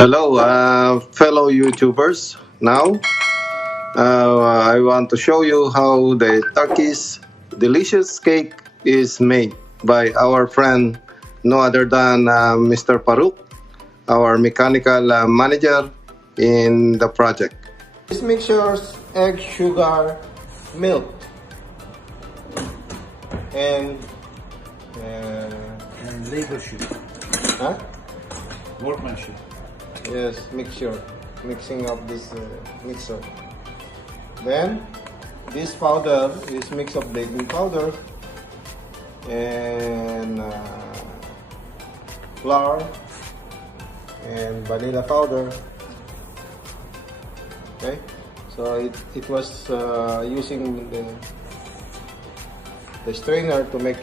Hello, fellow YouTubers. Now, I want to show you how the Turkish delicious cake is made by our friend, no other than Mr. Farooq, our mechanical manager in the project. This mixtures egg, sugar, milk, and Laborship, huh? workmanship. Yes, mixing of this mixer. Then this powder is mix of baking powder and flour and vanilla powder. Okay, so it was using the strainer to make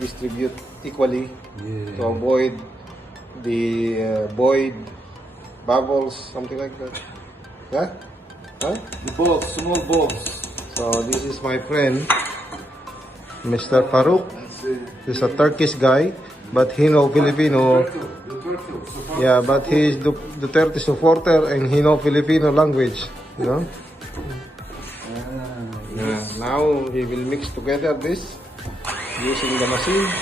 distribute equally to avoid the void bubbles, something like that. Yeah? Huh? The balls, small balls. So this is my friend, Mr. Farooq. He's a Turkish guy, but he know Filipino. Yeah, but he is Duterte supporter and he know Filipino language. You know. Yeah. Now he will mix together this using the machine. Yeah.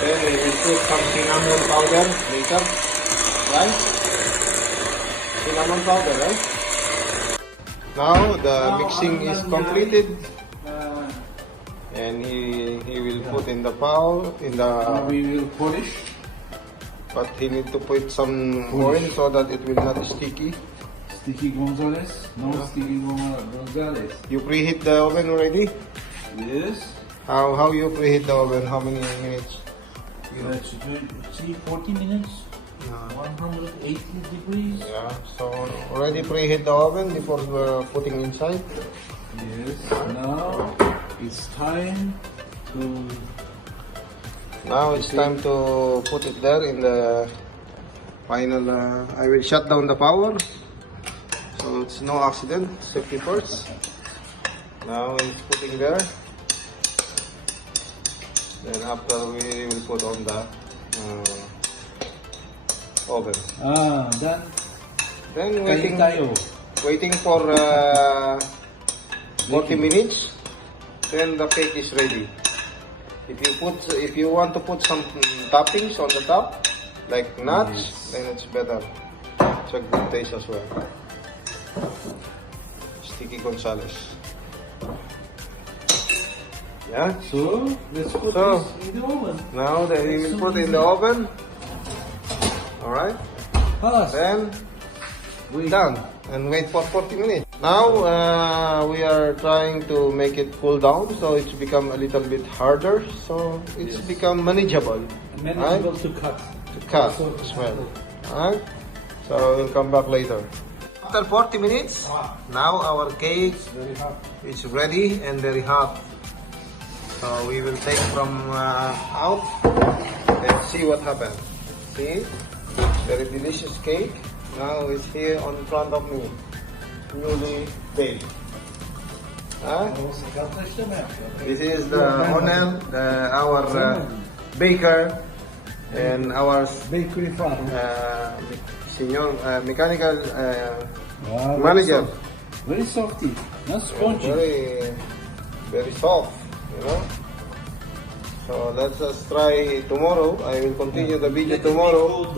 Then we will put some cinnamon powder later, right? Cinnamon powder, right? Now the mixing is completed, and he will put in the bowl We will polish. but he need to put some oil so that it will not sticky. Sticky Gonzales. No sticky Gonzales. You preheat the oven already? Yes. How you preheat the oven? How many minutes? Let's see, 40 minutes. 180 degrees. Yeah. So already preheat the oven before putting inside. Yes. Now it's time to. Now it's time to put it there in the final. I will shut down the power, so it's no accident. Safety first. Now it's putting there. Then after we will put on the oven. Then waiting for 40 minutes. Then the cake is ready. If you want to put some toppings on the top, like nuts, then it's better. It's a good taste as well. Sticky Gonzales. Yeah. So let's put this in the oven. Now that we will put in the oven. All right. Then we done and wait for 40 minutes. Now we are trying to make it cool down, so it's become a little bit harder. So it's become manageable. Manageable to cut. To cut as well. All right. So we'll come back later. After 40 minutes, now our cake is ready and very hot. So we will take from out and see what happens. See, very delicious cake. Now it's here on front of me, newly baked. This is the owner, our baker, and our Bakery farm. senior mechanical manager. Very softy, not spongy. Very soft, you know. So let's just try tomorrow. I will continue the video tomorrow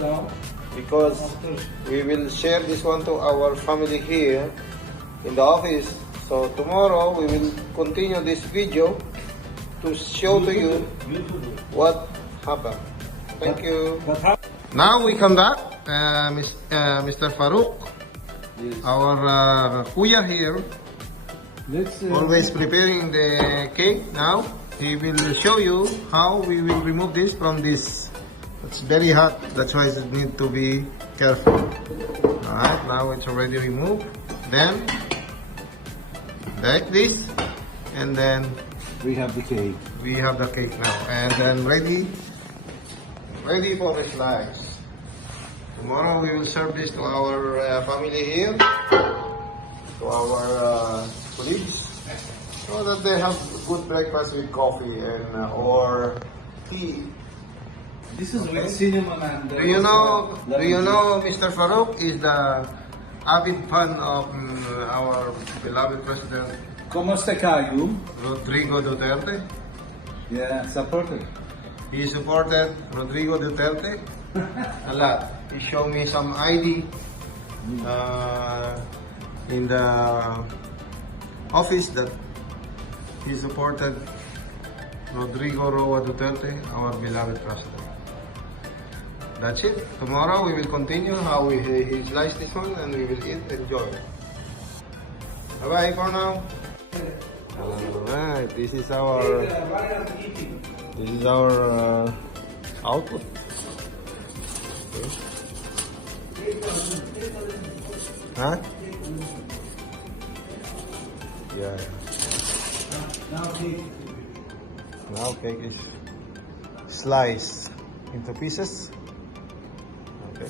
because we will share this one to our family here in the office. So tomorrow we will continue this video to show to you what happened. Thank you. Now we come back, Mr. Farooq, our kuya here. Always preparing the cake. Now he will show you how we will remove this from this. It's very hot, that's why it need to be careful. Alright, now it's already removed. Then like this, and then We have the cake. we have the cake now, and then ready for the slice. Tomorrow we will serve this to our family here, to our colleagues, so that they have good breakfast with coffee and or tea. This is with cinnamon and... Do you know Mr. Farouk is the avid fan of our beloved President ¿Cómo está kayo? Rodrigo Duterte? Yeah, supporter. He supported Rodrigo Duterte a lot. He showed me some ID in the office that he supported Rodrigo Roa Duterte, our beloved president. That's it. Tomorrow we will continue how he sliced this one and we will eat and enjoy. Bye-bye for now. Alright, this is our output. Okay. Huh? Yeah. Now cake is sliced into pieces. Okay.